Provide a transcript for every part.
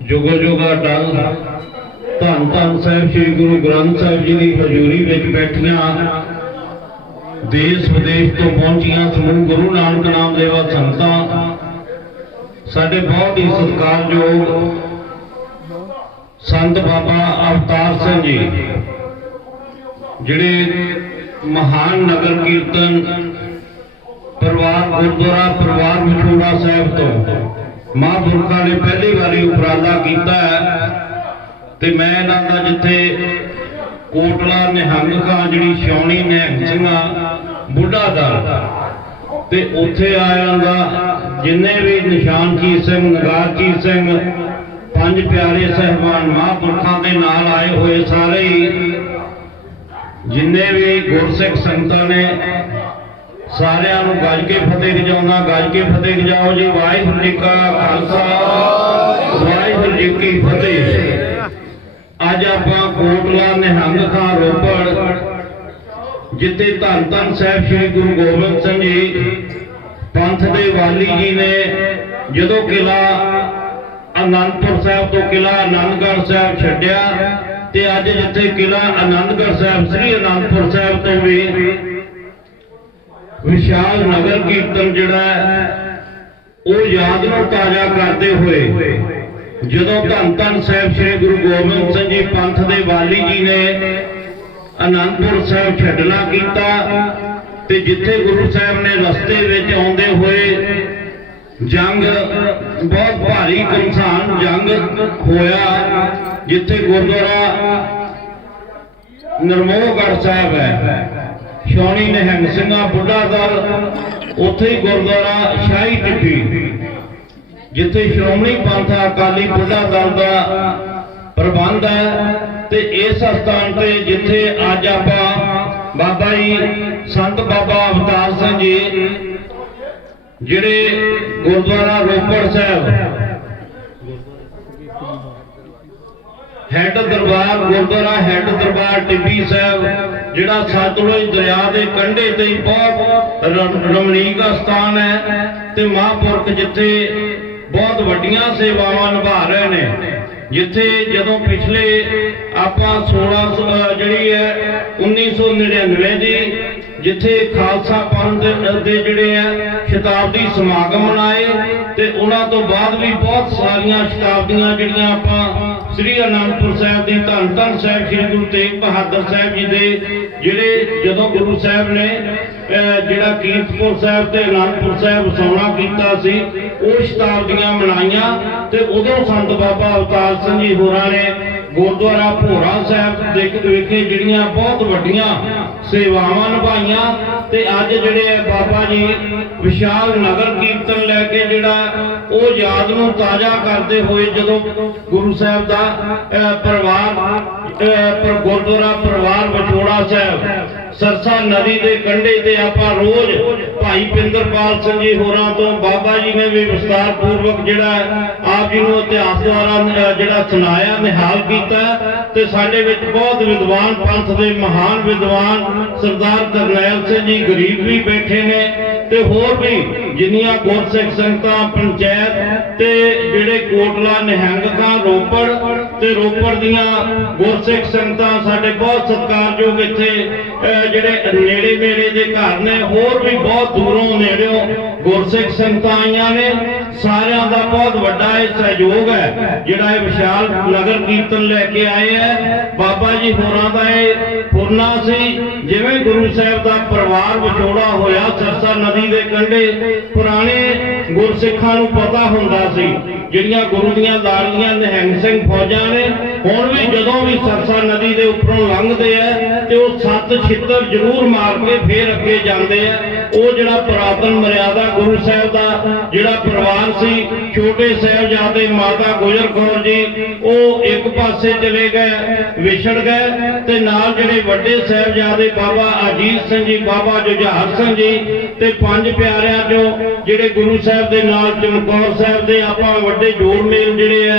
ਜੁਗੋ ਜੁਗਾ ਟਲ। ਧੰਨ ਧੰਨ ਸਾਹਿਬ, ਸ੍ਰੀ ਗੁਰੂ ਗ੍ਰੰਥ ਸਾਹਿਬ ਜੀ ਦੀ ਹਜ਼ੂਰੀ ਵਿੱਚ ਬੈਠੀਆਂ ਦੇਸ਼ ਵਿਦੇਸ਼ ਤੋਂ ਪਹੁੰਚੀਆਂ ਸਮੂਹ ਗੁਰੂ ਨਾਨਕ ਨਾਮ ਦੇਵਾ ਸੰਗਤਾਂ ਸਾਡੇ ਬਹੁਤ ਹੀ ਸਤਿਕਾਰਯੋਗ ਸੰਤ ਬਾਬਾ ਅਵਤਾਰ ਸਿੰਘ ਜੀ, ਜਿਹੜੇ ਮਹਾਨ ਨਗਰ ਕੀਰਤਨ ਪਰਿਵਾਰ, ਗੁਰਦੁਆਰਾ ਪਰਿਵਾਰ ਵਿਛੋੜਾ ਸਾਹਿਬ ਤੋਂ ਮਹਾਂਪੁਰਖਾਂ ਨੇ ਪਹਿਲੀ ਵਾਰੀ ਉਪਰਾਲਾ ਕੀਤਾ ਹੈ ਤੇ ਮੈਂ ਇਹਨਾਂ ਦਾ ਜਿੱਥੇ ਕੋਟਲਾ ਨਿਹੰਗ ਖਾਂ, ਜਿਹੜੀ ਛਾਉਣੀ ਨਿਹੰਗ ਸਿੰਘਾਂ, ਬੁੱਢਾ ਦਾ ਤੇ ਉੱਥੇ ਆਇਆਂ ਦਾ ਜਿੰਨੇ ਵੀ ਨਿਸ਼ਾਨ ਨਿਸ਼ਾਨਜੀਤ ਸਿੰਘ ਨਗਾਰਜੀਤ ਸਿੰਘ, ਪੰਜ ਪਿਆਰੇ ਸਹਿਬਾਨ ਮਹਾਂਪੁਰਖਾਂ ਦੇ ਨਾਲ ਆਏ ਹੋਏ ਸਾਰੇ ਹੀ, ਜਿੰਨੇ ਵੀ ਗੁਰਸਿੱਖ ਸੰਗਤਾਂ ਨੇ ਸਾਰਿਆਂ ਨੂੰ ਗੱਜ ਕੇ ਫਤਿਹ ਗਜਾਉਣਾ ਗੱਜ ਕੇ ਫਤਿਹ ਗਜਾਓ ਜੀ। ਵਾਹਿਗੁਰੂ ਜੀ ਕਾ ਖਾਲਸਾ, ਵਾਹਿਗੁਰੂ ਜੀ ਕੀ ਫਤਿਹ। ਅੱਜ ਆਪਾਂ ਕੋਟਲਾ ਨਿਹੰਗ ਖਾਂ ਰੋਪੜ, ਜਿੱਥੇ ਧੰਨ ਧੰਨ ਸਾਹਿਬ ਸ੍ਰੀ ਗੁਰੂ ਗੋਬਿੰਦ ਸਿੰਘ ਜੀ, ਪੰਥ ਦੇ ਵਾਲੀ ਜੀ ਨੇ ਜਦੋਂ ਕਿਲਾ ਅਨੰਦਪੁਰ ਸਾਹਿਬ ਤੋਂ ਕਿਲਾ ਆਨੰਦਗੜ੍ਹ ਸਾਹਿਬ ਛੱਡਿਆ, ਤੇ ਅੱਜ ਜਿੱਥੇ ਕਿਲਾ ਆਨੰਦਗੜ੍ਹ ਸਾਹਿਬ, ਸ੍ਰੀ ਅਨੰਦਪੁਰ ਸਾਹਿਬ ਤੋਂ ਵੀ ਵਿਸ਼ਾਲ ਨਗਰ ਕੀਰਤਨ ਜਿਹੜਾ ਹੈ, ਉਹ ਯਾਦ ਨੂੰ ਤਾਜ਼ਾ ਕਰਦੇ ਹੋਏ ਜਦੋਂ ਧੰਨ ਧੰਨ ਸਾਹਿਬ ਸ੍ਰੀ ਗੁਰੂ ਗੋਬਿੰਦ ਸਿੰਘ ਜੀ ਪੰਥ ਦੇ ਵਾਲੀ ਜੀ ਨੇ ਆਨੰਦਪੁਰ ਸਾਹਿਬ ਛੱਡਣਾ ਕੀਤਾ ਤੇ ਜਿੱਥੇ ਗੁਰੂ ਸਾਹਿਬ ਨੇ ਰਸਤੇ ਵਿੱਚ ਆਉਂਦੇ ਹੋਏ ਜੰਗ, ਬਹੁਤ ਭਾਰੀ ਘਮਸਾਨ ਜੰਗ ਹੋਇਆ, ਜਿੱਥੇ ਗੁਰਦੁਆਰਾ ਨਰਮੋਹਗੜ੍ਹ ਸਾਹਿਬ ਹੈ। ਸ਼ੌਣੀ ਨਹਿੰਗ ਸਿੰਘਾਂ ਬੁੱਢਾ ਦਲ ਉੱਥੇ ਹੀ ਗੁਰਦੁਆਰਾ ਸ਼ਾਹੀ ਟਿੱਬੀ, ਜਿੱਥੇ ਸ਼੍ਰੋਮਣੀ ਪੰਥ ਅਕਾਲੀ ਬੁੱਢਾ ਦਲ ਦਾ ਪ੍ਰਬੰਧ ਹੈ ਤੇ ਇਸ ਸਥਾਨ ਤੇ ਜਿੱਥੇ ਅੱਜ ਆਪਾਂ ਬਾਬਾ ਜੀ ਸੰਤ ਬਾਬਾ ਅਵਤਾਰ ਸਿੰਘ ਜੀ, ਜਿਹੜੇ ਗੁਰਦੁਆਰਾ ਰੋਪੜ ਸਾਹਿਬ, ਹੈੱਡ ਦਰਬਾਰ, ਗੁਰਦੁਆਰਾ ਹੈੱਡ ਦਰਬਾਰ ਟਿੱਬੀ ਸਾਹਿਬ ਜਿਹੜਾ ਸਤਲੁਜ ਦਰਿਆ ਦੇ ਕੰਢੇ ਤੇ ਬਹੁਤ ਰਮਣੀਕ ਸਥਾਨ ਹੈ ਤੇ ਮਹਾਂਪੁਰਖ ਜਿੱਥੇ ਬਹੁਤ ਵੱਡੀਆਂ ਸੇਵਾਵਾਂ ਨਿਭਾ ਰਹੇ ਨੇ, ਜਿੱਥੇ ਜਦੋਂ ਪਿਛਲੇ ਆਪਾਂ 16 ਜਿਹੜੀ ਹੈ 1999 ਦੀ ਜਿੱਥੇ ਖਾਲਸਾ ਪੰਥ ਦੇ ਜਿਹੜੇ ਆ ਸ਼ਤਾਬਦੀ ਸਮਾਗਮ ਮਨਾਏ ਤੇ ਉਹਨਾਂ ਤੋਂ ਬਾਅਦ ਵੀ ਬਹੁਤ ਸਾਰੀਆਂ ਸ਼ਤਾਬਦੀਆਂ ਜਿਹੜੀਆਂ ਆਪਾਂ ਸ੍ਰੀ ਅਨੰਦਪੁਰ ਸਾਹਿਬ ਦੀ ਧੰਨ ਧੰਨ ਸਾਹਿਬ ਸ੍ਰੀ ਗੁਰੂ ਤੇਗ ਬਹਾਦਰ ਸਾਹਿਬ ਜੀ ਦੇ, ਜਿਹੜੇ ਜਦੋਂ ਗੁਰੂ ਸਾਹਿਬ ਨੇ ਜਿਹੜਾ ਕੀਰਤਪੁਰ ਸਾਹਿਬ ਤੇ ਅਨੰਦਪੁਰ ਸਾਹਿਬ ਵਸਾਉਣਾ ਕੀਤਾ ਸੀ, ਉਹ ਸ਼ਤਾਬਦੀਆਂ ਮਨਾਈਆਂ ਤੇ ਉਦੋਂ ਸੰਤ ਬਾਬਾ ਅਵਤਾਰ ਸਿੰਘ ਜੀ ਹੋਰਾਂ ਨੇ ਗੁਰਦੁਆਰਾ ਭੋਰਾ ਸਾਹਿਬ ਦੇਖ ਵੇਖੇ, ਜਿਹੜੀਆਂ ਬਹੁਤ ਵੱਡੀਆਂ ਸੇਵਾਵਾਂ ਨਿਭਾਈਆਂ ਤੇ ਅੱਜ ਜਿਹੜੇ ਆ ਬਾਬਾ ਜੀ ਵਿਸ਼ਾਲ ਨਗਰ ਕੀਰਤਨ ਲੈ ਕੇ ਜਿਹੜਾ ਉਹ ਯਾਦ ਨੂੰ ਤਾਜ਼ਾ ਕਰਦੇ ਹੋਏ ਜਦੋਂ ਗੁਰੂ ਸਾਹਿਬ ਦਾ ਪਰਿਵਾਰ ਪਰ ਗੁਰਦੁਆਰਾ ਪਰਿਵਾਰ ਵਿਛੋੜਾ ਸਾਹਿਬ ਸਰਸਾ ਨਦੀ ਦੇ ਕੰਢੇ ਤੇ ਆਪਾਂ ਰੋਜ਼ ਭਾਈ ਪਿੰਦਰਪਾਲ ਸਿੰਘ ਜੀ ਹੋਰਾਂ ਤੋਂ ਬਾਬਾ ਜੀ ਨੇ ਵੀ ਵਿਸਤਾਰ ਪੂਰਵਕ ਜਿਹੜਾ ਆਪ ਜੀ ਨੂੰ ਇਤਿਹਾਸ ਦੁਆਰਾ ਜਿਹੜਾ ਸੁਣਾਇਆ, ਨਿਹਾਲ ਕੀਤਾ ਤੇ ਸਾਡੇ ਵਿੱਚ ਬਹੁਤ ਵਿਦਵਾਨ ਪੰਥ ਦੇ ਮਹਾਨ ਵਿਦਵਾਨ ਸਰਦਾਰ ਕਰਨੈਲ ਸਿੰਘ ਜੀ ਗਰੀਬ ਵੀ ਬੈਠੇ ਨੇ ਤੇ ਹੋਰ ਵੀ ਜਿੰਨੀਆਂ ਗੁਰਸਿੱਖ ਸੰਗਤਾਂ, ਪੰਚਾਇਤ ਤੇ ਜਿਹੜੇ ਕੋਟਲਾ ਨਿਹੰਗ ਖਾਂ ਰੋਪੜ ਤੇ ਰੋਪੜ ਦੀਆਂ ਗੁਰਸਿੱਖ ਸੰਗਤਾਂ ਸਾਡੇ ਬਹੁਤ ਸਤਿਕਾਰਯੋਗ ਇੱਥੇ ਜਿਹੜੇ ਨੇੜੇ ਨੇੜੇ ਦੇ ਘਰ ਨੇ, ਹੋਰ ਵੀ ਬਹੁਤ ਦੂਰੋਂ ਨੇੜਿਓਂ ਗੁਰਸਿੱਖ ਸੰਗਤਾਂ ਆਈਆਂ ਨੇ। ਸਾਰਿਆਂ ਦਾ ਬਹੁਤ ਵੱਡਾ ਇਹ ਸਹਿਯੋਗ ਹੈ, ਜਿਹੜਾ ਇਹ ਵਿਸ਼ਾਲ ਨਗਰ ਕੀਰਤਨ ਲੈ ਕੇ ਆਏ ਹੈ। ਬਾਬਾ ਜੀ ਹੋਰਾਂ ਦਾ ਇਹ ਫੁਰਨਾ ਸੀ, ਜਿਵੇਂ ਗੁਰੂ ਸਾਹਿਬ ਦਾ ਪਰਿਵਾਰ ਵਿਛੋੜਾ ਹੋਇਆ ਸਰਸਾ ਨਦੀ ਦੇ ਕੰਢੇ, ਪੁਰਾਣੇ ਗੁਰਸਿੱਖਾਂ ਨੂੰ ਪਤਾ ਹੁੰਦਾ ਸੀ, ਜਿਹੜੀਆਂ ਗੁਰੂ ਦੀਆਂ ਲਾਲੀਆਂ ਨਿਹੰਗ ਸਿੰਘ ਫੌਜਾਂ ਨੇ। ਹੁਣ ਵੀ ਜਦੋਂ ਵੀ ਸਰਸਾ ਨਦੀ ਦੇ ਉੱਪਰੋਂ ਲੰਘਦੇ ਆ ਤੇ ਉਹ ਸੱਤ ਛਿੱਤਰ ਜ਼ਰੂਰ ਮਾਰ ਕੇ ਫੇਰ ਅੱਗੇ ਜਾਂਦੇ ਆ। ਉਹ ਜਿਹੜਾ ਪੁਰਾਤਨ ਮਰਿਆਦਾ ਗੁਰੂ ਸਾਹਿਬ ਦਾ ਜਿਹੜਾ ਪਰਿਵਾਰ ਸੀ, ਛੋਟੇ ਸਾਹਿਬਜ਼ਾਦੇ ਮਾਤਾ ਗੁਜਰ ਕੌਰ ਜੀ, ਉਹ ਇੱਕ ਪਾਸੇ ਚਲੇ ਗਏ, ਵਿਛੜ ਗਏ ਤੇ ਨਾਲ ਜਿਹੜੇ ਵੱਡੇ ਸਾਹਿਬਜ਼ਾਦੇ ਬਾਬਾ ਅਜੀਤ ਸਿੰਘ ਜੀ, ਬਾਬਾ ਜੁਝਾਰ ਸਿੰਘ ਜੀ ਤੇ ਪੰਜ ਪਿਆਰਿਆਂ ਚੋਂ ਜਿਹੜੇ ਗੁਰੂ ਸਾਹਿਬ ਦੇ ਨਾਲ ਚਮਕੌਰ ਸਾਹਿਬ ਦੇ ਆਪਾਂ ਵੱਡੇ ਜੋੜ ਮੇਲ ਜਿਹੜੇ ਆ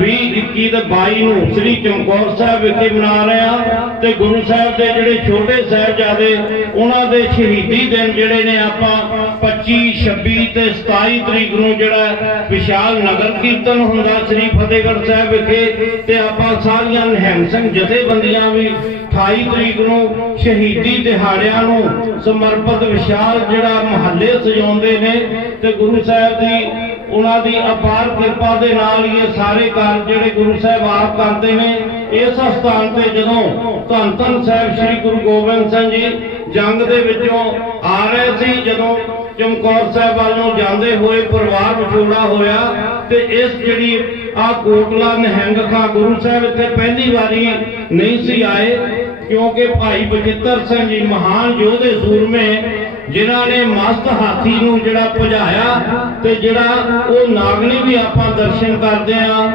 20 21 ਤੇ 22 ਨੂੰ ਸ੍ਰੀ ਚਮਕੌਰ ਸਾਹਿਬ ਵਿਖੇ ਮਨਾ ਰਹੇ ਆ ਤੇ ਗੁਰੂ ਸਾਹਿਬ ਦੇ ਸਾਹਿਬਜ਼ਾਦੇ ਜਿਹੜੇ ਛੋਟੇ ਸਾਹਿਬਜ਼ਾਦੇ, ਉਹਨਾਂ ਦੇ ਸ਼ਹੀਦੀ ਦਿਨ ਜਿਹੜੇ ਨੇ ਆਪਾਂ 25 26 ਤੇ 27 ਤਰੀਕ ਨੂੰ ਜਿਹੜਾ ਵਿਸ਼ਾਲ ਨਗਰ ਕੀਰਤਨ ਹੁੰਦਾ ਸ੍ਰੀ ਫਤਿਹਗੜ੍ਹ ਸਾਹਿਬ ਵਿਖੇ ਤੇ ਆਪਾਂ ਸਾਰੀਆਂ ਨਿਹੰਗ ਸਿੰਘ ਜਥੇਬੰਦੀਆਂ ਵੀ 28 ਤਰੀਕ ਨੂੰ ਸ਼ਹੀਦੀ ਦਿਹਾੜਿਆਂ ਨੂੰ ਸਮਰਪਿਤ ਵਿਸ਼ਾਲ ਜਿਹੜਾ ਮਹੱਲੇ ਸਜਾਉਂਦੇ ਨੇ ਤੇ ਗੁਰੂ ਸਾਹਿਬ ਦੀ, ਉਹਨਾਂ ਦੀ ਅਪਾਰ ਕਿਰਪਾ ਦੇ ਨਾਲ ਹੀ ਇਹ ਸਾਰੇ ਕਾਰਜ ਜਿਹੜੇ ਗੁਰੂ ਸਾਹਿਬ ਆਪ ਕਰਦੇ ਨੇ। ਇਸ ਸਥਾਨ ਤੇ ਜਦੋਂ ਧੰਨ ਧੰਨ ਸਾਹਿਬ ਸ੍ਰੀ ਗੁਰੂ ਗੋਬਿੰਦ ਸਿੰਘ ਜੀ ਜੰਗ ਦੇ ਵਿੱਚੋਂ ਆ ਰਹੇ ਸੀ, ਜਦੋਂ ਚਮਕੌਰ ਸਾਹਿਬ ਵੱਲ ਨੂੰ ਜਾਂਦੇ ਹੋਏ ਪਰਿਵਾਰ ਵਿਛੋੜਾ ਹੋਇਆ ਤੇ ਇਸ ਜਿਹੜੀ ਆ ਕੋਟਲਾ ਨਿਹੰਗ ਖਾਂ ਗੁਰੂ ਸਾਹਿਬ ਇੱਥੇ ਪਹਿਲੀ ਵਾਰੀ ਨਹੀਂ ਸੀ ਆਏ, ਕਿਉਂਕਿ ਭਾਈ ਬਚਿੱਤਰ ਸਿੰਘ ਜੀ ਮਹਾਨ ਯੋਧੇ ਸੂਰਮੇ ਜਿਨ੍ਹਾਂ ਨੇ ਮਸਤ ਹਾਥੀ ਨੂੰ ਜਿਹੜਾ ਭਜਾਇਆ ਤੇ ਜਿਹੜਾ ਉਹ ਨਾਗਣੀ ਵੀ ਆਪਾਂ ਦਰਸ਼ਨ ਕਰਦੇ ਆ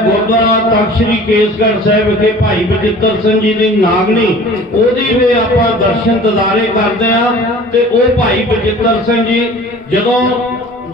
ਗੁਰਦੁਆਰਾ ਤਖਤ ਸ੍ਰੀ ਕੇਸਗੜ੍ਹ ਸਾਹਿਬ ਵਿਖੇ ਭਾਈ ਬਚਿੱਤਰ ਸਿੰਘ ਜੀ ਦੀ ਨਾਗਣੀ ਉਹਦੀ ਵੀ ਆਪਾਂ ਦਰਸ਼ਨ ਦਿਦਾਰੇ ਕਰਦੇ ਆ ਤੇ ਉਹ ਭਾਈ ਬਚਿੱਤਰ ਸਿੰਘ ਜੀ ਜਦੋਂ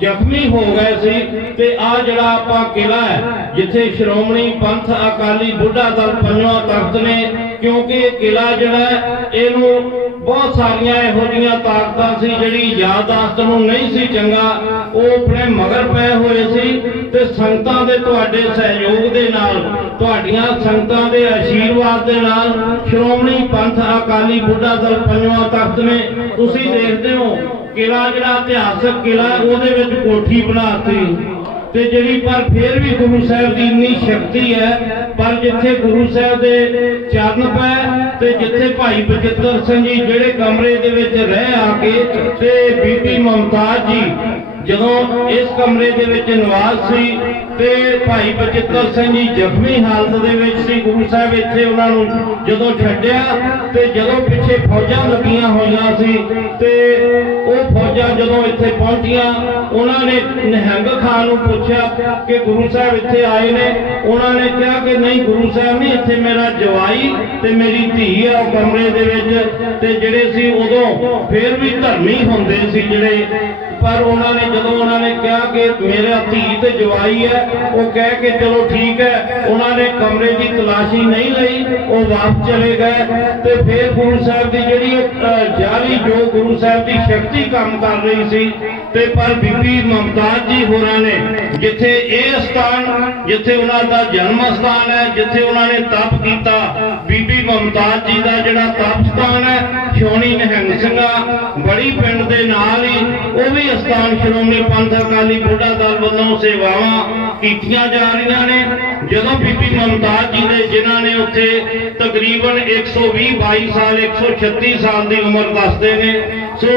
ਜ਼ਖਮੀ ਹੋ ਗਏ ਸੀ ਤੇ ਆ ਜਿਹੜਾ ਆਪਾਂ ਕਿਲਾ ਹੈ ਜਿੱਥੇ ਸ਼੍ਰੋਮਣੀ ਪੰਥ ਅਕਾਲੀ ਬੁੱਢਾ ਦਲ ਪੰਜਵਾਂ ਤਖਤ ਨੇ ਕਿਉਂਕਿ ਇਹ ਕਿਲਾ ਜਿਹੜਾ ਹੈ, ਇਹਨੂੰ ਬਹੁਤ ਸਾਰੀਆਂ ਇਹੋ ਜਿਹੀਆਂ ਤਾਕਤਾਂ ਸੀ ਜਿਹੜੀ ਯਾਦਾਸ਼ਤ ਨੂੰ ਨਹੀਂ ਸੀ ਚੰਗਾ, ਉਹ ਆਪਣੇ ਮਗਰ ਪਏ ਹੋਏ ਸੀ ਤੇ ਸੰਗਤਾਂ ਦੇ ਤੁਹਾਡੇ ਸਹਿਯੋਗ ਦੇ ਨਾਲ, ਤੁਹਾਡੀਆਂ ਸੰਗਤਾਂ ਦੇ ਆਸ਼ੀਰਵਾਦ ਦੇ ਨਾਲ ਸ਼੍ਰੋਮਣੀ ਪੰਥ ਅਕਾਲੀ ਬੁੱਢਾ ਦਲ ਪੰਜਵਾਂ ਤਖਤ ਨੇ, ਤੁਸੀਂ ਦੇਖਦੇ ਹੋ ਕਿਲਾ ਜਿਹੜਾ ਇਤਿਹਾਸਕ ਕਿਲਾ ਉਹਦੇ ਵਿੱਚ ਕੋਠੀ ਬਣਾਤੀ। ਤੇ ਜਿਹੜੀ ਪਰ ਫਿਰ ਵੀ ਗੁਰੂ ਸਾਹਿਬ ਦੀ ਇੰਨੀ ਸ਼ਕਤੀ ਹੈ ਪਰ ਜਿੱਥੇ ਗੁਰੂ ਸਾਹਿਬ ਦੇ ਚਰਨ ਪੈ ਤੇ ਜਿੱਥੇ ਭਾਈ ਬਚਿੱਤਰ ਸਿੰਘ ਜੀ ਜਿਹੜੇ ਕਮਰੇ ਦੇ ਵਿੱਚ ਰਹਿ ਆ ਕੇ ਤੇ ਬੀਬੀ ਮਮਤਾਜ ਜੀ ਜਦੋਂ ਇਸ ਕਮਰੇ ਦੇ ਵਿੱਚ ਨਿਵਾਸ ਸੀ ਤੇ ਭਾਈ ਬਚਿੱਤਰ ਸਿੰਘ ਜੀ ਜ਼ਖਮੀ ਹਾਲਤ ਦੇ ਵਿੱਚ ਸੀ, ਗੁਰੂ ਸਾਹਿਬ ਇੱਥੇ ਉਹਨਾਂ ਨੂੰ ਜਦੋਂ ਛੱਡਿਆ ਤੇ ਜਦੋਂ ਪਿੱਛੇ ਫੌਜਾਂ ਲੱਗੀਆਂ ਹੋਈਆਂ ਸੀ ਤੇ ਉਹ ਫੌਜਾਂ ਜਦੋਂ ਇੱਥੇ ਪਹੁੰਚੀਆਂ, ਉਹਨਾਂ ਨੇ ਨਿਹੰਗ ਖਾਨ ਨੂੰ ਪੁੱਛਿਆ ਕਿ ਗੁਰੂ ਸਾਹਿਬ ਇੱਥੇ ਆਏ ਨੇ। ਉਹਨਾਂ ਨੇ ਕਿਹਾ ਕਿ ਨਹੀਂ, ਗੁਰੂ ਸਾਹਿਬ ਨਹੀਂ, ਇੱਥੇ ਮੇਰਾ ਜਵਾਈ ਤੇ ਮੇਰੀ ਧੀ ਆ ਉਹ ਕਮਰੇ ਦੇ ਵਿੱਚ ਤੇ ਜਿਹੜੇ ਸੀ ਉਦੋਂ ਫੇਰ ਵੀ ਧਰਮੀ ਹੁੰਦੇ ਸੀ ਜਿਹੜੇ ਪਰ ਉਹਨਾਂ ਨੇ ਜਦੋਂ ਉਹਨਾਂ ਨੇ ਕਿਹਾ ਕਿ ਮੇਰਾ ਧੀ ਤੇ ਜਵਾਈ ਹੈ ਉਹ ਕਹਿ ਕੇ ਚਲੋ ਠੀਕ ਹੈ। ਉਹਨਾਂ ਨੇ ਕਮਰੇ ਦੀ ਤਲਾਸ਼ੀ ਨਹੀਂ ਲਈ ਉਹ ਵਾਪਸ ਚਲੇ ਗਏ ਤੇ ਫਿਰ ਗੁਰੂ ਸਾਹਿਬ ਦੀ ਜਿਹੜੀ ਅਹ, ਜੋ ਗੁਰੂ ਸਾਹਿਬ ਦੀ ਸ਼ਕਤੀ ਕੰਮ ਕਰ ਰਹੀ ਸੀ ਤੇ ਪਰ ਬੀਬੀ ਮਮਤਾਜ ਜੀ ਹੋਰਾਂ ਨੇ ਜਿੱਥੇ ਇਹ ਸਥਾਨ ਜਿੱਥੇ ਉਹਨਾਂ ਦਾ ਜਨਮ ਸਥਾਨ ਹੈ ਜਿੱਥੇ ਉਹਨਾਂ ਨੇ ਤਪ ਕੀਤਾ ਬੀਬੀ ਮਮਤਾਜ ਜੀ ਦਾ ਜਿਹੜਾ ਤਪ ਸਥਾਨ ਹੈ ਛੋਣੀ ਨਿਹੰਗ ਸਿੰਘਾ, ਬੜੀ ਪਿੰਡ ਦੇ ਨਾਲ ਹੀ ਉਹ ਵੀ ਅਸਥਾਨ ਸ਼੍ਰੋਮਣੀ ਪੰਥ ਅਕਾਲੀ ਬੁੱਢਾ ਦਲ ਵੱਲੋਂ ਸੇਵਾਵਾਂ ਕੀਤੀਆਂ ਜਾ ਰਹੀਆਂ ਨੇ। ਜਦੋਂ ਬੀਬੀ ਮਮਤਾਜ ਜੀ ਦੇ ਜਿਨ੍ਹਾਂ ਨੇ ਉੱਥੇ ਤਕਰੀਬਨ 120 22 ਸਾਲ 136 ਸਾਲ ਦੀ ਉਮਰ ਦੱਸਦੇ ਨੇ ਸੋ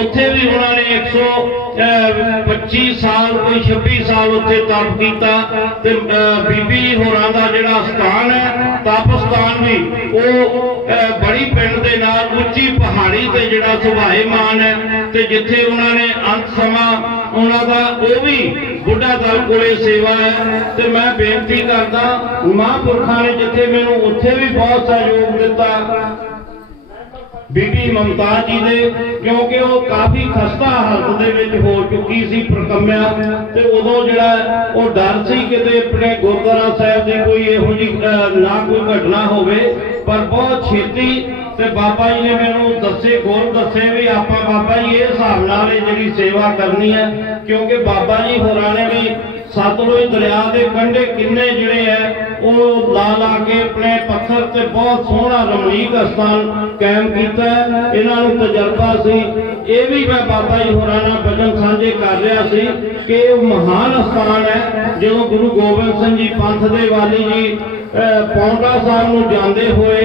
ਉੱਥੇ ਵੀ ਉਹਨਾਂ ਨੇ 125 ਸਾਲ ਕੋਈ 26 ਸਾਲ ਉੱਥੇ ਤਪ ਕੀਤਾ ਤੇ ਬੀਬੀ ਹੋਰਾਂ ਦਾ ਜਿਹੜਾ ਸਥਾਨ ਹੈ, ਤਪ ਸਥਾਨ ਵੀ, ਉਹ ਬੜੀ ਪਿੰਡ ਦੇ ਨਾਲ ਉੱਚੀ ਪਹਾੜੀ ਤੇ ਜਿਹੜਾ ਸੁਭਾਏਮਾਨ ਹੈ ਤੇ ਜਿੱਥੇ ਉਹਨਾਂ ਨੇ ਅੰਤ ਸਮਾਂ ਉਹਨਾਂ ਦਾ, ਉਹ ਵੀ ਬੁੱਢਾ ਦਲ ਕੋਲੇ ਸੇਵਾ ਹੈ। ਤੇ ਮੈਂ ਬੇਨਤੀ ਕਰਦਾ, ਮਹਾਂਪੁਰਖਾਂ ਨੇ ਜਿੱਥੇ ਮੈਨੂੰ ਉੱਥੇ ਵੀ ਬਹੁਤ ਸਹਿਯੋਗ ਦਿੱਤਾ ਬੀਬੀ ਮਮਤਾਜ ਜੀ ਦੇ, ਕਿਉਂਕਿ ਉਹ ਕਾਫੀ ਖਸਤਾ ਹਾਲਤ ਦੇ ਵਿੱਚ ਹੋ ਚੁੱਕੀ ਸੀ ਪ੍ਰਕੰਮਿਆ। ਤੇ ਉਦੋਂ ਜਿਹੜਾ ਉਹ ਡਰ ਸੀ ਕਿਤੇ ਆਪਣੇ ਗੁਰਦੁਆਰਾ ਸਾਹਿਬ ਦੀ ਕੋਈ ਇਹੋ ਜਿਹੀ ਨਾ ਕੋਈ ਘਟਨਾ ਹੋਵੇ, ਪਰ ਬਹੁਤ ਛੇਤੀ ਤੇ ਬਾਬਾ ਜੀ ਨੇ ਮੈਨੂੰ ਦੱਸੇ, ਗੁਰ ਦੱਸੇ ਵੀ ਆਪਾਂ ਬਾਬਾ ਜੀ ਇਹ ਹਿਸਾਬ ਨਾਲ ਇਹ ਜਿਹੜੀ ਸੇਵਾ ਕਰਨੀ ਹੈ, ਕਿਉਂਕਿ ਬਾਬਾ ਜੀ ਹੋਰਾਂ ਨੇ ਵੀ ਸਤਲੁਜ ਦਰਿਆ ਦੇ ਕੰਢੇ ਕਿੰਨੇ ਜਿਹੜੇ ਐ ਉਹ ਲਾ ਲਾ ਕੇ ਆਪਣੇ ਪੱਥਰ ਤੇ ਬਹੁਤ ਸੋਹਣਾ ਰਮਣੀਕ ਸਥਾਨ ਕਾਇਮ ਕੀਤਾ ਇਹਨਾਂ ਨੂੰ ਤਜਰਬਾ ਸੀ। ਇਹ ਵੀ ਮੈਂ ਬਾਬਾ ਜੀ ਹੋਰਾਂ ਨਾਲ ਬਚਨ ਸਾਂਝੇ ਕਰ ਰਿਹਾ ਸੀ ਕਿ ਇਹ ਮਹਾਨ ਸਥਾਨ ਹੈ ਜਦੋਂ ਗੁਰੂ ਗੋਬਿੰਦ ਸਿੰਘ ਜੀ ਪੰਥ ਦੇ ਵਾਲੀ ਜੀ ਅਹ, ਪੌਂਟਾ ਸਾਹਿਬ ਨੂੰ ਜਾਂਦੇ ਹੋਏ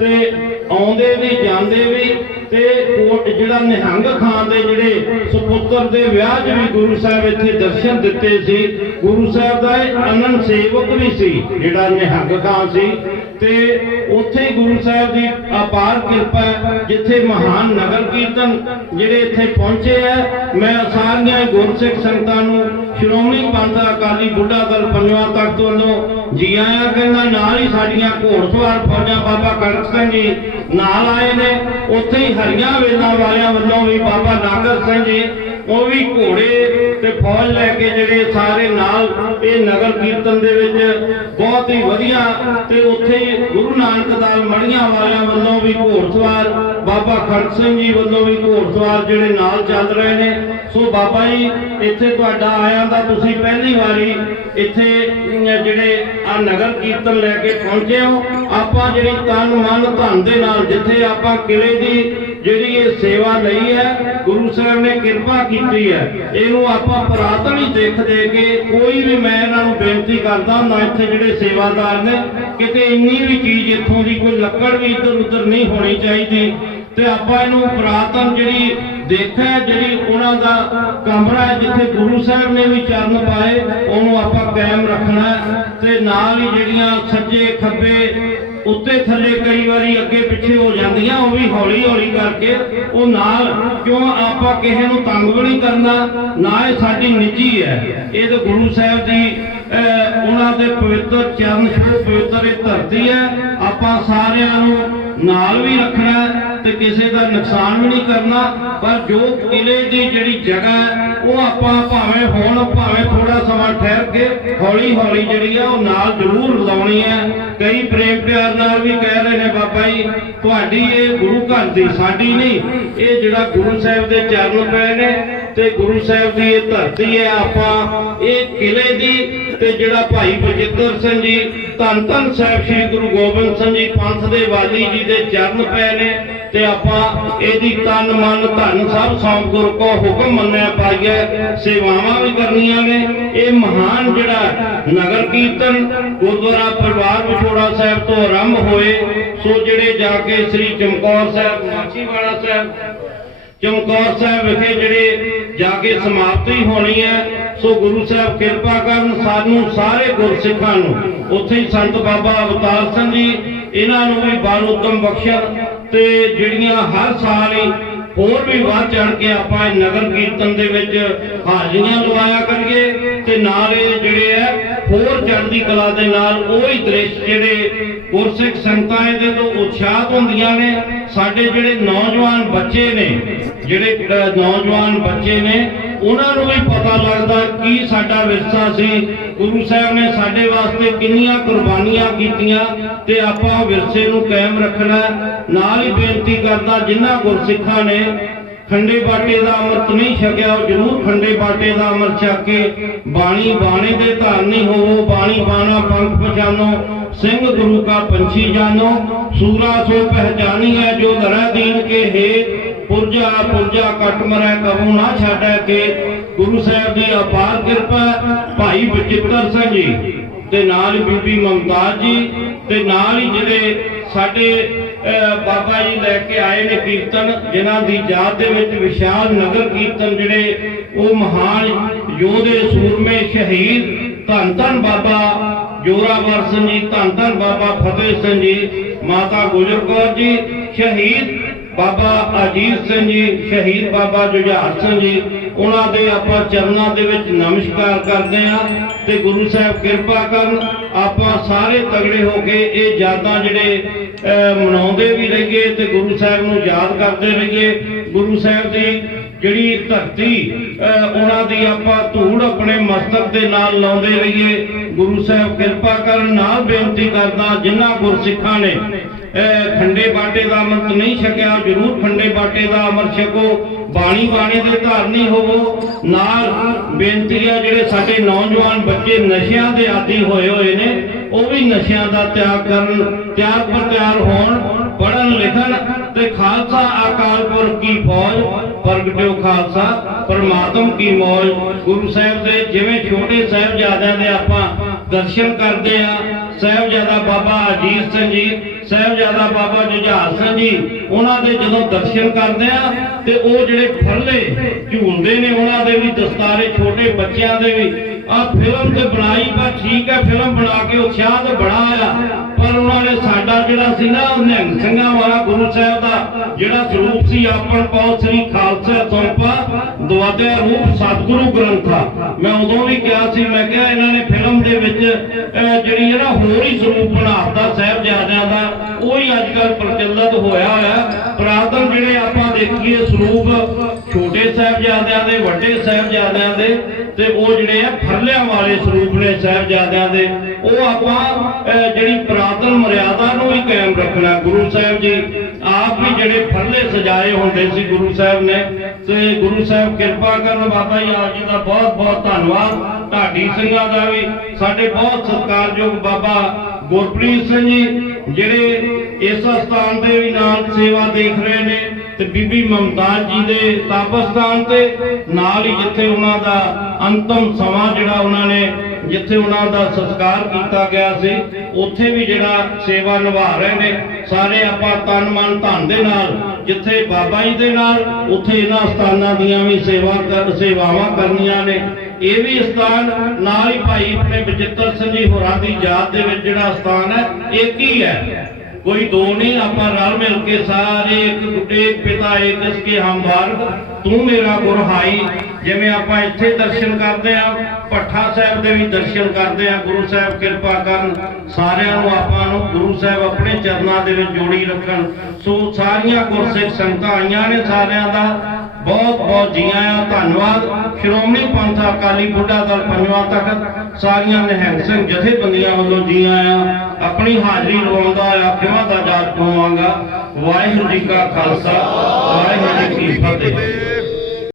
ਤੇ ਆਉਂਦੇ ਵੀ ਜਾਂਦੇ ਵੀ ਤੇ ਉਹ ਜਿਹੜਾ ਨਿਹੰਗ ਖਾਨ ਦੇ ਜਿਹੜੇ ਸੁਪੁੱਤਰ ਦੇ ਵਿਆਹ 'ਚ ਵੀ ਗੁਰੂ ਸਾਹਿਬ ਇੱਥੇ ਦਰਸ਼ਨ ਦਿੱਤੇ ਸੀ। ਗੁਰੂ ਸਾਹਿਬ ਦਾ ਇਹ ਅਨੰਦ ਸੇਵਕ ਵੀ ਸੀ, ਜਿਹੜਾ ਨਿਹੰਗ ਖਾਨ ਸੀ। ਤੇ ਉੱਥੇ ਗੁਰੂ ਸਾਹਿਬ ਦੀ ਅਪਾਰ ਕਿਰਪਾ ਜਿੱਥੇ ਮਹਾਨ ਨਗਰ ਕੀਰਤਨ ਜਿਹੜੇ ਇੱਥੇ ਪਹੁੰਚੇ ਆ ਮੈਂ ਸਾਰੀਆਂ ਗੁਰਸਿੱਖ ਸੰਗਤਾਂ ਨੂੰ ਸ਼੍ਰੋਮਣੀ ਪੰਥ ਅਕਾਲੀ ਬੁੱਢਾ ਦਲ ਪੰਜਵਾਂ ਤਖਤ ਵੱਲੋਂ ਜੀ ਆਇਆਂ ਕਹਿੰਦਾ, ਨਾਲ ਹੀ ਸਾਡੀਆਂ ਘੋੜਸਵਾਰ ਫੌਜਾਂ ਬਾਬਾ ਕੜਕ ਸਿੰਘ ਜੀ ਨਾਲ ਆਏ ਨੇ। ਉੱਥੇ ਹੀ ਹਰੀਆਂ ਵੇਲਾਂ ਵਾਲਿਆਂ ਵੱਲੋਂ ਵੀ ਬਾਬਾ ਨਾਗਰ ਸਿੰਘ ਜੀ ਉਹ ਵੀ ਘੋੜੇ ਤੇ ਫੌਜ ਲੈ ਕੇ ਜਿਹੜੇ ਸਾਰੇ ਨਾਲ ਇਹ ਨਗਰ ਕੀਰਤਨ ਦੇ ਵਿੱਚ ਬਹੁਤ ਹੀ ਵਧੀਆ ਤੇ ਉੱਥੇ ਗੁਰੂ ਨਾਨਕ ਦਾਲ ਮੜੀਆਂ ਵਾਲਿਆਂ ਵੱਲੋਂ ਵੀ ਘੋੜਸਵਾਰ ਬਾਬਾ ਖੜਕ ਸਿੰਘ ਜੀ ਵੱਲੋਂ ਵੀ ਘੋੜਸਵਾਰ ਜਿਹੜੇ ਨਾਲ ਚੱਲ ਰਹੇ ਨੇ। ਸੋ ਬਾਬਾ ਜੀ, ਇੱਥੇ ਤੁਹਾਡਾ ਆਇਆਂ ਦਾ ਤੁਸੀਂ ਪਹਿਲੀ ਵਾਰੀ ਇੱਥੇ ਜਿਹੜੇ ਆ ਨਗਰ ਕੀਰਤਨ ਲੈ ਕੇ ਪਹੁੰਚੇ ਹੋ। ਆਪਾਂ ਜਿਹੜੀ ਤਨ ਮਨ ਧਨ ਦੇ ਨਾਲ ਜਿੱਥੇ ਆਪਾਂ ਕਿਲੇ ਦੀ ਜਿਹੜੀ ਇਹ ਸੇਵਾ ਲਈ ਹੈ, ਗੁਰੂ ਸਾਹਿਬ ਨੇ ਕਿਰਪਾ ਕੀਤੀ ਹੈ, ਇਹਨੂੰ ਆਪਾਂ ਪੁਰਾਤਨ ਹੀ ਦੇਖ ਦੇ ਕੇ ਕੋਈ ਵੀ ਮੈਂ ਇਹਨਾਂ ਨੂੰ ਬੇਨਤੀ ਕਰਦਾ ਨਾ ਇੱਥੇ ਜਿਹੜੇ ਸੇਵਾਦਾਰ ਨੇ, ਕਿਤੇ ਇੰਨੀ ਵੀ ਚੀਜ਼ ਇੱਥੋਂ ਦੀ ਕੋਈ ਲੱਕੜ ਵੀ ਇੱਧਰ ਉੱਧਰ ਨਹੀਂ ਹੋਣੀ ਚਾਹੀਦੀ। ਤੇ ਆਪਾਂ ਇਹਨੂੰ ਪੁਰਾਤਨ ਜਿਹੜੀ ਦੇਖਿਆ ਜਿਹੜੀ ਉਹਨਾਂ ਦਾ ਕਮਰਾ ਹੈ, ਜਿੱਥੇ ਗੁਰੂ ਸਾਹਿਬ ਨੇ ਵੀ ਚਰਨ ਪਾਏ, ਉਹਨੂੰ ਆਪਾਂ ਕਾਇਮ ਰੱਖਣਾ ਤੇ ਨਾਲ ਹੀ ਜਿਹੜੀਆਂ ਸੱਜੇ ਖੱਬੇ ਉੱਤੇ ਥੱਲੇ ਕਈ ਵਾਰੀ ਅੱਗੇ ਪਿੱਛੇ ਹੋ ਜਾਂਦੀਆਂ, ਉਹ ਵੀ ਹੌਲੀ ਹੌਲੀ ਕਰਕੇ ਉਹ ਨਾਲ ਕਿਉਂ ਆਪਾਂ ਕਿਸੇ ਨੂੰ ਤੰਗ ਵੀ ਨਹੀਂ ਕਰਨਾ, ਨਾ ਇਹ ਸਾਡੀ ਨਿੱਜੀ ਹੈ। ਇਹ ਤਾਂ ਗੁਰੂ ਸਾਹਿਬ ਦੀ ਉਹਨਾਂ ਦੇ ਪਵਿੱਤਰ ਚਰਨ ਛੋਹ ਪਵਿੱਤਰ ਇਹ ਧਰਤੀ ਹੈ। ਆਪਾਂ ਸਾਰਿਆਂ ਨੂੰ ਨਾਲ ਵੀ ਰੱਖਣਾ ਤੇ ਕਿਸੇ ਦਾ ਨੁਕਸਾਨ ਵੀ ਨਹੀਂ ਕਰਨਾ, ਪਰ ਜੋ ਕਿਲੇ ਦੀ ਜਿਹੜੀ ਜਗ੍ਹਾ ਉਹ ਆਪਾਂ ਭਾਵੇਂ ਹੋਣ, ਭਾਵੇਂ ਥੋੜਾ ਸਮਾਂ ਠਹਿਰ ਕੇ ਹੌਲੀ ਹੌਲੀ ਜਿਹੜੀ ਆ, ਉਹ ਨਾਲ ਜ਼ਰੂਰ ਲਾਉਣੀ ਹੈ। ਕਈ ਪ੍ਰੇਮ ਪਿਆਰ ਨਾਲ ਵੀ ਕਹਿ ਰਹੇ ਨੇ, ਬਾਬਾ ਜੀ, ਤੁਹਾਡੀ ਇਹ ਗੁਰੂ ਘਰ ਦੀ ਸਾਡੀ ਨਹੀਂ, ਇਹ ਜਿਹੜਾ ਗੁਰੂ ਸਾਹਿਬ ਦੇ ਚਰਨ ਪਏ ਨੇ ਤੇ ਗੁਰੂ ਸਾਹਿਬ ਦੀ ਇਹ ਧਰਤੀ ਹੈ ਆਪਾਂ, ਇਹ ਕਿਲੇ ਦੀ ਤੇ ਜਿਹੜਾ ਭਾਈ ਬਜਿੱਤਰ ਸਿੰਘ ਜੀ, ਧੰਨ ਧੰਨ ਸਾਹਿਬ ਸ੍ਰੀ ਗੁਰੂ ਗੋਬਿੰਦ ਸਿੰਘ ਜੀ, ਪੰਥ ਦੇ ਵਾਲੀ ਜੀ ਦੇ ਚਰਨ ਪਏ ਨੇ ਤੇ ਆਪਾਂ ਇਹਦੀ ਤਨ ਮਨ ਧਨ ਸਭ ਸੌਂਪ ਗੁਰੂ ਕੋ ਹੁਕਮ ਮੰਨਿਆ ਪਾਈਏ ਸੇਵਾਵਾਂ ਵੀ ਕਰਨੀਆਂ ਨੇ। ਇਹ ਮਹਾਨ ਜਿਹੜਾ ਨਗਰ ਕੀਰਤਨ ਗੁਰਦੁਆਰਾ ਪਰਿਵਾਰ ਵਿਛੋੜਾ ਸਾਹਿਬ ਤੋਂ ਆਰੰਭ ਹੋਏ, ਸੋ ਜਿਹੜੇ ਜਾ ਕੇ ਸ੍ਰੀ ਚਮਕੌਰ ਸਾਹਿਬ, ਮਾਛੀਵਾੜਾ ਸਾਹਿਬ ਚਮਕੌਰ ਸਾਹਿਬ ਵਿਖੇ ਜਿਹੜੇ ਜਾ ਕੇ ਸਮਾਪਤੀ ਹੋਣੀ ਹੈ, ਸੋ ਗੁਰੂ ਸਾਹਿਬ ਕਿਰਪਾ ਕਰਨ ਸਾਨੂੰ ਸਾਰੇ ਗੁਰਸਿੱਖਾਂ ਨੂੰ, ਉੱਥੇ ਹੀ ਸੰਤ ਬਾਬਾ ਅਵਤਾਰ ਸਿੰਘ ਜੀ, ਇਹਨਾਂ ਨੂੰ ਵੀ ਬਲ ਉਦਮ ਬਖਸ਼ਣ ਤੇ ਜਿਹੜੀਆਂ ਹਰ ਸਾਲ ਹੀ ਹੋਰ ਵੀ ਵੱਧ ਚੜ ਕੇ ਆਪਾਂ ਨਗਰ ਕੀਰਤਨ ਦੇ ਵਿੱਚ ਹਾਜ਼ਰੀਆਂ ਲਵਾਇਆ ਕਰੀਏ ਤੇ ਨਾਲ ਇਹ ਜਿਹੜੇ ਹੈ, ਹੋਰ ਚੜ੍ਹਦੀ ਕਲਾ ਦੇ ਨਾਲ ਉਹ ਹੀ ਦ੍ਰਿਸ਼ ਜਿਹੜੇ ਗੁਰਸਿੱਖ ਸੰਗਤਾਂ ਇਹਦੇ ਤੋਂ ਉਤਸ਼ਾਹਤ ਹੁੰਦੀਆਂ ਨੇ। ਸਾਡੇ ਜਿਹੜੇ ਨੌਜਵਾਨ ਬੱਚੇ ਨੇ, ਜਿਹੜੇ ਨੌਜਵਾਨ ਬੱਚੇ ਨੇ ਉਹਨਾਂ ਨੂੰ ਵੀ ਪਤਾ ਲੱਗਦਾ ਕੀ ਸਾਡਾ ਵਿਰਸਾ ਸੀ। ਗੁਰੂ ਸਾਹਿਬ ਨੇ ਸਾਡੇ ਵਾਸਤੇ ਕਿੰਨੀਆਂ ਕੁਰਬਾਨੀਆਂ ਕੀਤੀਆਂ ਤੇ ਆਪਾਂ ਵਿਰਸੇ ਨੂੰ ਕਾਇਮ ਰੱਖਣਾ। ਨਾਲ ਹੀ ਬੇਨਤੀ ਕਰਦਾ ਜਿਨ੍ਹਾਂ ਗੁਰਸਿੱਖਾਂ ਨੇ ਖੰਡੇ ਬਾਟੇ ਦਾ ਅੰਮ੍ਰਿਤ ਨਹੀਂ ਛਕਿਆ, ਉਹ ਜ਼ਰੂਰ ਖੰਡੇ ਬਾਟੇ ਦਾ ਅੰਮ੍ਰਿਤ ਛਕ ਕੇ ਬਾਣੀ ਬਾਣੇ ਦੇ ਧਾਰਨੀ ਹੋਵੋ, ਬਾਣੀ ਬਾਣਾ ਪੰਖ ਪਛਾਨੋ, ਸਿੰਘ ਗੁਰੂ ਕਾ ਪੰਛੀ ਜਾਨੋ, ਸੂਰਾ ਸੋ ਪਹਿਚਾਨੀ ਹੈ ਜੋ ਧਰੈ ਦੀਨ ਕੇ ਹੈ ਪੁਰਜਾ ਪੁਰਜਾ ਕਟ ਮਰੈ ਕਬੂ ਨਾ ਛਾੜੈ ਕੇ। ਗੁਰੂ ਸਾਹਿਬ ਦੀ ਅਪਾਰ ਕਿਰਪਾ, ਭਾਈ ਬਚਿੱਤਰ ਸਿੰਘ ਜੀ, ਤੇ ਨਾਲ ਹੀ ਬੀਬੀ ਮਮਤਾਜ ਜੀ, ਤੇ ਨਾਲ ਹੀ ਜਿਹੜੇ ਸਾਡੇ ਬਾਬਾ ਜੀ ਲੈ ਕੇ ਆਏ ਨੇ ਕੀਰਤਨ, ਜਿਨ੍ਹਾਂ ਦੀ ਯਾਦ ਦੇ ਵਿੱਚ ਵਿਸ਼ਾਲ ਨਗਰ ਕੀਰਤਨ ਜਿਹੜੇ ਉਹ ਮਹਾਨ ਯੋਧੇ ਸੂਰਮੇ ਸ਼ਹੀਦ ਧੰਨ ਧੰਨ ਬਾਬਾ ਜੋਰਾਵਰ ਸਿੰਘ ਜੀ, ਧੰਨ ਧੰਨ ਬਾਬਾ ਫਤਿਹ ਸਿੰਘ ਜੀ, ਮਾਤਾ ਗੁਜਰ ਕੌਰ ਜੀ, ਸ਼ਹੀਦ ਬਾਬਾ ਅਜੀਤ ਸਿੰਘ ਜੀ, ਸ਼ਹੀਦ ਬਾਬਾ ਜੁਝਾਰ ਸਿੰਘ ਜੀ, ਉਹਨਾਂ ਦੇ ਆਪਾਂ ਚਰਨਾਂ ਦੇ ਵਿੱਚ ਨਮਸਕਾਰ ਕਰਦੇ ਹਾਂ ਤੇ ਗੁਰੂ ਸਾਹਿਬ ਕਿਰਪਾ ਕਰਨ ਆਪਾਂ ਸਾਰੇ ਤਗੜੇ ਹੋ ਕੇ ਇਹ ਯਾਦਾਂ ਜਿਹੜੇ ਮਨਾਉਂਦੇ ਵੀ ਰਹੀਏ ਤੇ ਗੁਰੂ ਸਾਹਿਬ ਨੂੰ ਯਾਦ ਕਰਦੇ ਰਹੀਏ। ਗੁਰੂ ਸਾਹਿਬ ਦੀ ਜਿਹੜੀ ਧਰਤੀ ਉਹਨਾਂ ਦੀ ਆਪਾਂ ਧੂੜ ਆਪਣੇ ਮਸਤਕ ਦੇ ਨਾਲ ਲਾਉਂਦੇ ਰਹੀਏ। ਗੁਰੂ ਸਾਹਿਬ ਕਿਰਪਾ ਕਰਨ ਨਾਲ ਬੇਨਤੀ ਕਰਦਾ ਜਿਨ੍ਹਾਂ ਗੁਰਸਿੱਖਾਂ ਨੇ ਖੰਡੇ ਬਾਟੇ ਦਾ ਅੰਮ੍ਰਿਤ ਨਹੀਂ ਛਕਿਆ, ਜਰੂਰ ਖੰਡੇ ਬਾਟੇ ਦਾ ਅੰਮ੍ਰਿਤ ਛਕੋ। ਬਾਣੀ ਬਾਣੀ ਦੇ ਧਾਰਨੀ ਹੋਵੋ। ਨਾਲ ਬੇਨਤੀ ਹੈ ਜਿਹੜੇ ਸਾਡੇ ਨੌਜਵਾਨ ਬੱਚੇ ਨਸ਼ਿਆਂ ਦੇ ਆਦੀ ਹੋਏ ਹੋਏ ਨੇ, ਉਹ ਵੀ ਨਸ਼ਿਆਂ ਦਾ ਤਿਆਗ ਕਰਨ ਤਿਆਰ ਹੋਣ ਪੜਨ ਲਿਖਣ ਤੇ ਖਾਲਸਾ ਅਕਾਲ ਪੁਰਖ ਕੀ ਫੌਜ ਪ੍ਰਗਟਿਓ ਖਾਲਸਾ, ਪਰਮਾਤਮ ਕੀ ਮੌਜ। ਗੁਰੂ ਸਾਹਿਬ ਦੇ ਜਿਵੇਂ ਛੋਟੇ ਸਾਹਿਬਜ਼ਾਦਿਆਂ ਦੇ ਆਪਾਂ ਦਰਸ਼ਨ ਕਰਦੇ ਆ ਸਾਹਿਬਜ਼ਾਦਾ ਬਾਬਾ ਅਜੀਤ ਸਿੰਘ ਜੀ, ਸਾਹਿਬਜ਼ਾਦਾ ਬਾਬਾ ਜੁਝਾਰ ਸਿੰਘ ਜੀ, ਉਹਨਾਂ ਦੇ ਜਦੋਂ ਦਰਸ਼ਨ ਕਰਦੇ ਆ, ਤੇ ਉਹ ਜਿਹੜੇ ਫੱਲੇ ਝੂਲਦੇ ਨੇ ਉਹਨਾਂ ਦੇ ਵੀ, ਦਸਤਾਰੇ ਛੋਟੇ ਬੱਚਿਆਂ ਦੇ ਵੀ। ਆ ਫਿਲਮ ਤੇ ਬਣਾਈ ਪਰ ਠੀਕ ਹੈ, ਫਿਲਮ ਬਣਾ ਕੇ ਉਤਸ਼ਾਹ ਤੇ ਬੜਾ ਆਇਆ। ਪਰ ਉਹਨਾਂ ਨੇ ਸਾਡਾ ਜਿਹੜਾ ਸੀ ਨਾ, ਉਹ ਨਿਹੰਗ ਸਿੰਘਾਂ ਵਾਲਾ ਗੁਰੂ ਸਾਹਿਬ ਦਾ ਜਿਹੜਾ ਸਰੂਪ ਸੀ, ਆਪਣ ਪਾਉ ਸ੍ਰੀ ਖਾਲਸਾ ਤੁਮਪਾ ਦਵਾਦੇ ਰੂਪ ਸਤਿਗੁਰੂ ਗ੍ਰੰਥਾ ਮੈਂ ਉਦੋਂ ਵੀ ਕਿਹਾ ਸੀ, ਮੈਂ ਕਿਹਾ ਇਹਨਾਂ ਨੇ ਫਿਲਮ ਦੇ ਵਿੱਚ ਜਿਹੜੀ ਹੈ ਨਾ, ਹੋਰ ਹੀ ਸਰੂਪ ਬਣਾਤਾ ਸਾਹਿਬਜ਼ਾਦਿਆਂ ਦਾ, ਉਹ ਹੀ ਅੱਜ ਕੱਲ ਪ੍ਰਚਲਿਤ ਹੋਇਆ ਹੋਇਆ। ਪੁਰਾਤਨ ਜਿਹੜੇ ਆਪਾਂ ਦੇਖੀਏ ਸਰੂਪ ਛੋਟੇ ਸਾਹਿਬਜ਼ਾਦਿਆਂ ਦੇ, ਵੱਡੇ ਸਾਹਿਬਜ਼ਾਦਿਆਂ ਦੇ ਤੇ ਉਹ ਜਿਹੜੇ ਆ ਫਰਲਿਆਂ ਵਾਲੇ ਸਰੂਪ ਨੇ ਸਾਹਿਬਜ਼ਾਦਿਆਂ ਦੇ, ਉਹ ਆਪਾਂ ਜਿਹੜੀ ਪ੍ਰਾਤਨ ਮਰਿਆਦਾ ਨੂੰ ਵੀ ਕਾਇਮ ਰੱਖਣਾ। ਗੁਰੂ ਸਾਹਿਬ ਜੀ ਆਪ ਵੀ ਜਿਹੜੇ ਫਰਲੇ ਸਜਾਏ ਹੁੰਦੇ ਸੀ ਗੁਰੂ ਸਾਹਿਬ ਨੇ, ਤੇ ਗੁਰੂ ਸਾਹਿਬ ਕਿਰਪਾ ਕਰਨ ਬਾਬਾ ਜੀ, ਆਪ ਜੀ ਦਾ ਬਹੁਤ ਬਹੁਤ ਧੰਨਵਾਦ। ਢਾਡੀ ਸਿੰਘਾਂ ਦਾ ਵੀ ਸਾਡੇ ਬਹੁਤ ਸਤਿਕਾਰਯੋਗ ਬਾਬਾ ਗੁਰਪ੍ਰੀਤ ਸਿੰਘ ਜੀ, ਜਿਹੜੇ ਇਸ ਸਥਾਨ ਤੇ ਵੀ ਨਾਲ ਸੇਵਾ ਦੇਖ ਰਹੇ ਨੇ ਤੇ ਬੀਬੀ ਮਮਤਾਜ ਜੀ ਦੇ ਤਾਪਸਥਾਨ ਤੇ ਨਾਲ ਹੀ ਜਿੱਥੇ ਉਹਨਾਂ ਦਾ ਅੰਤਮ ਸਮਾਂ ਜਿਹੜਾ ਉਹਨਾਂ ਨੇ, ਜਿੱਥੇ ਉਹਨਾਂ ਦਾ ਸੰਸਕਾਰ ਕੀਤਾ ਗਿਆ ਸੀ, ਉੱਥੇ ਵੀ ਜਿਹੜਾ ਸੇਵਾ ਨਿਭਾ ਰਹੇ ਨੇ। ਸਾਰੇ ਆਪਾਂ ਤਨ ਮਨ ਧਨ ਦੇ ਨਾਲ, ਜਿੱਥੇ ਬਾਬਾ ਜੀ ਦੇ ਨਾਲ, ਉੱਥੇ ਇਹਨਾਂ ਸਥਾਨਾਂ ਦੀਆਂ ਵੀ ਸੇਵਾ ਕਰ, ਸੇਵਾਵਾਂ ਕਰਨੀਆਂ ਨੇ। ਇਹ ਵੀ ਸਥਾਨ ਨਾਲ ਹੀ ਭਾਈ ਆਪਣੇ ਬਚਿੱਤਰ ਸਿੰਘ ਜੀ ਹੋਰਾਂ ਦੀ ਯਾਦ ਦੇ ਵਿੱਚ ਜਿਹੜਾ ਸਥਾਨ ਹੈ ਇੱਕ ਹੀ ਹੈ? ਕੋਈ ਦੋ ਨਹੀਂ, ਆਪਾਂ ਰਲ ਮਿਲ ਕੇ ਸਾਰੇ ਇੱਕ ਗੁੱਡੇ, ਪਿਤਾ ਇੱਕ ਇਸਕੇ ਹਮਵਾਰ, ਤੂੰ ਮੇਰਾ ਗੁਰ ਜਿਵੇਂ ਆਪਾਂ ਇੱਥੇ ਦਰਸ਼ਨ ਕਰਦੇ ਆ ਪੱਠਾ ਸਾਹਿਬ ਦੇ ਵੀ ਦਰਸ਼ਨ ਕਰਦੇ ਆ ਗੁਰੂ ਸਾਹਿਬ ਕਿਰਪਾ ਕਰਨ, ਸਾਰਿਆਂ ਨੂੰ ਆਪਾਂ ਨੂੰ ਗੁਰੂ ਸਾਹਿਬ ਆਪਣੇ ਚਰਨਾਂ ਦੇ ਵਿੱਚ ਜੋੜੀ ਰੱਖਣ। ਸੋ ਸਾਰੀਆਂ ਗੁਰਸਿੱਖ ਸੰਗਤਾਂ ਆਈਆਂ ਨੇ ਸਾਰਿਆਂ ਦਾ। ਬਹੁਤ ਬਹੁਤ ਜੀ ਆਇਆਂ ਧੰਨਵਾਦ। ਸ਼੍ਰੋਮਣੀ ਪੰਥ ਅਕਾਲੀ ਬੁੱਢਾ ਦਲ ਪੰਜਵਾਂ ਤਖਤ ਸਾਰੀਆਂ ਨਿਹੰਗ ਸਿੰਘ ਜਥੇਬੰਦੀਆਂ ਵੱਲੋਂ ਜੀ ਆਇਆਂ ਆਪਣੀ ਹਾਜ਼ਰੀ ਲਵਾਉਂਦਾ ਆ ਖਿਮਾ ਦਾ ਜਾਤ ਪਾਵਾਂਗਾ ਵਾਹਿਗੁਰੂ ਜੀ ਕਾ ਖਾਲਸਾ, ਵਾਹਿਗੁਰੂ ਜੀ ਕੀ ਫਤਿਹ।